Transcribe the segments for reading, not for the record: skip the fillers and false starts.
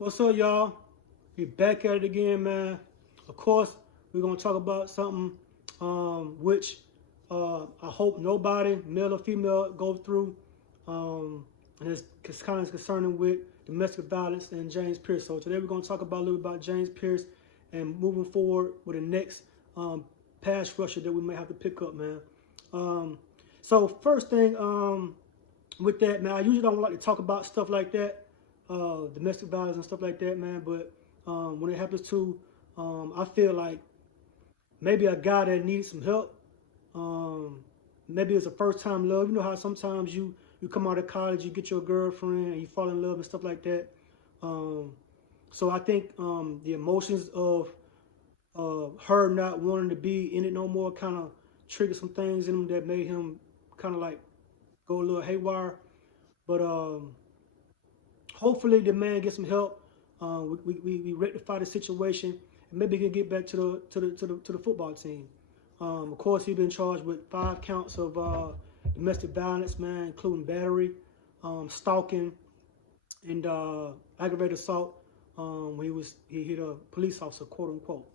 What's up, y'all? We back at it again, man. Of course, we're gonna talk about something which I hope nobody, male or female, go through, and it's kind of concerning with domestic violence and James Pierce. So today we're gonna talk about a little bit about James Pierce and moving forward with the next pass rusher that we may have to pick up, man. So first thing with that, man, I usually don't like to talk about stuff like that. Domestic violence and stuff like that, man. But when it happens to, I feel like maybe a guy that needs some help. Maybe it's a first time love. You know how sometimes you come out of college, you get your girlfriend, and you fall in love and stuff like that. So I think the emotions of her not wanting to be in it no more kind of triggered some things in him that made him kind of like go a little haywire. But hopefully the man gets some help. We rectify the situation and maybe he can get back to the football team. Of course, he's been charged with 5 counts of domestic violence, man, including battery, stalking, and aggravated assault. When he hit a police officer, quote unquote.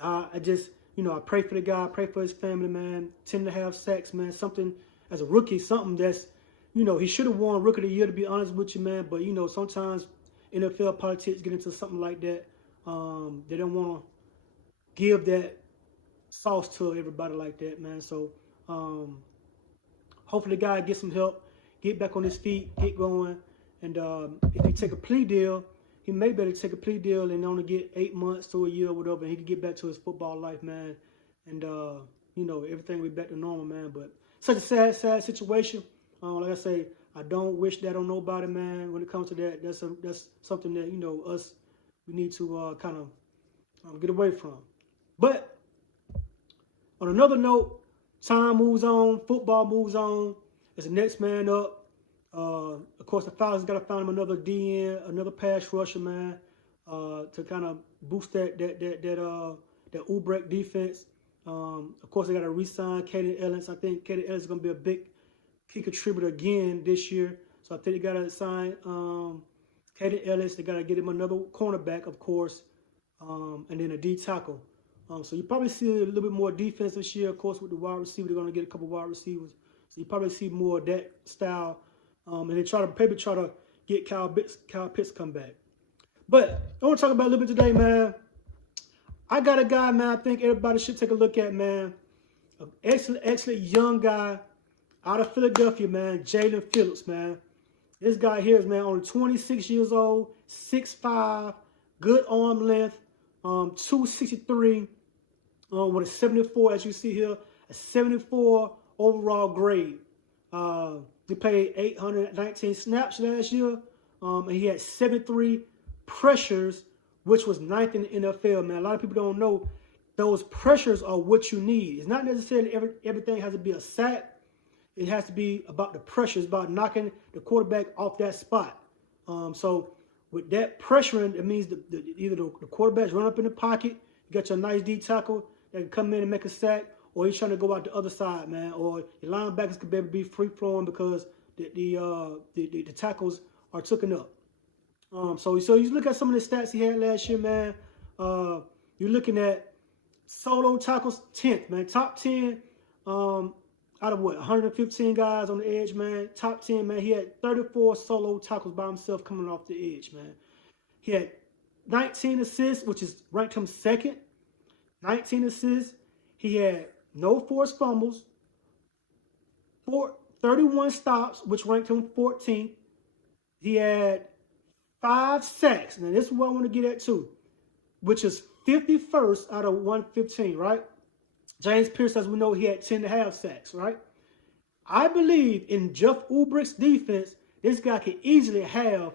I just, I pray for the guy, I pray for his family, man. 10.5 sacks, man. Something as a rookie, something that's, he should have won Rookie of the Year, to be honest with you, man. But, sometimes NFL politics get into something like that. They don't want to give that sauce to everybody like that, man. So, hopefully the guy gets some help, get back on his feet, get going. And if he take a plea deal, he may better take a plea deal and only get 8 months to a year or whatever, and he can get back to his football life, man. And, everything will be back to normal, man. But such a sad situation. Like I say, I don't wish that on nobody, man. When it comes to that, that's something that, we need to kind of get away from. But on another note, time moves on, football moves on. It's the next man up. Of course, the Falcons got to find him another DN, another pass rusher, man, to kind of boost that Ubrecht defense. Of course, they got to re-sign Kaden Ellis. I think Kaden Ellis is going to be a big key contributor again this year. So I think they got to sign Kaden Ellis. They got to get him another cornerback, of course, and then a D tackle. So you probably see a little bit more defense this year. Of course, with the wide receiver, they're going to get a couple wide receivers. So you probably see more of that style. And they try to get Kyle Pitts come back. But I want to talk about a little bit today, man. I got a guy, man, I think everybody should take a look at, man. An excellent young guy out of Philadelphia, man. Jalen Phillips, man. This guy here is, man, only 26 years old, 6'5", good arm length, 263, with a 74, as you see here, a 74 overall grade. He played 819 snaps last year, and he had 73 pressures, which was 9th in the NFL, man. A lot of people don't know those pressures are what you need. It's not necessarily everything has to be a sack. It has to be about the pressure. It's about knocking the quarterback off that spot. So with that pressuring, it means either the quarterback's run up in the pocket, you got your nice D tackle that can come in and make a sack, or he's trying to go out the other side, man. Or your linebackers could be able to be free-flowing because the tackles are taken up. So you look at some of the stats he had last year, man. You're looking at solo tackles, 10th, man. Top 10 out of 115 guys on the edge, man. Top 10, man. He had 34 solo tackles by himself coming off the edge, man. He had 19 assists, which is ranked him second. 19 assists. He had no forced fumbles, 31 stops, which ranked him 14th. He had 5 sacks. Now, this is what I want to get at, too, which is 51st out of 115, right? James Pierce, as we know, he had 10.5 sacks, right? I believe in Jeff Ulbricht's defense, this guy can easily have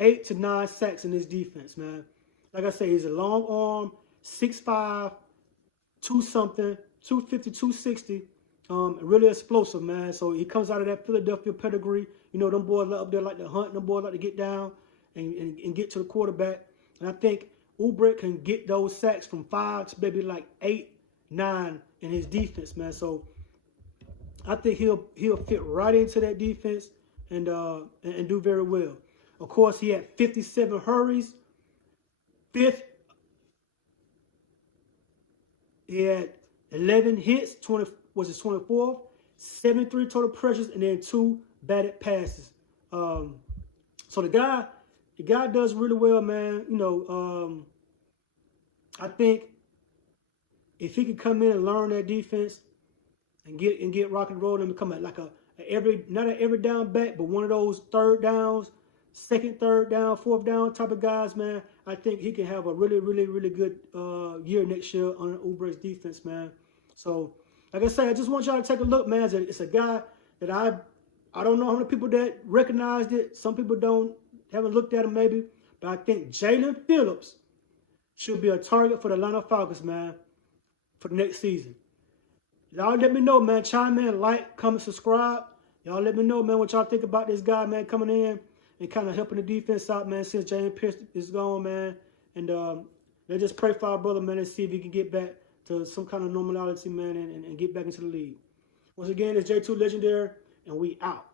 8 to 9 sacks in his defense, man. Like I say, he's a long arm, 6'5", 2-something, 250, 260, really explosive, man. So he comes out of that Philadelphia pedigree. Them boys up there like to hunt. Them boys like to get down and get to the quarterback. And I think Ulbricht can get those sacks from 5 to maybe like 8, 9 in his defense, man. So I think he'll fit right into that defense and do very well. Of course, he had 57 hurries. Fifth, he had 11 hits, 20 was his 24th, 73 total pressures, and then 2 batted passes. So the guy does really well, man. You know, I think if he could come in and learn that defense and get rock and roll and become not an every down back, but one of those third downs, second, third down, fourth down type of guys, man, I think he can have a really, really, really good year next year on Oubre's defense, man. So, like I say, I just want y'all to take a look, man. It's a guy that I don't know how many people that recognized it. Some people haven't looked at him maybe, but I think Jalen Phillips should be a target for the Atlanta Falcons, man, for the next season. Y'all let me know, man. Chime in, like, comment, subscribe. Y'all let me know, man, what y'all think about this guy, man, coming in and kind of helping the defense out, man, since James Pierce is gone, man. And let's just pray for our brother, man, and see if he can get back to some kind of normality, man, and get back into the league. Once again, it's J2 Legendary, and we out.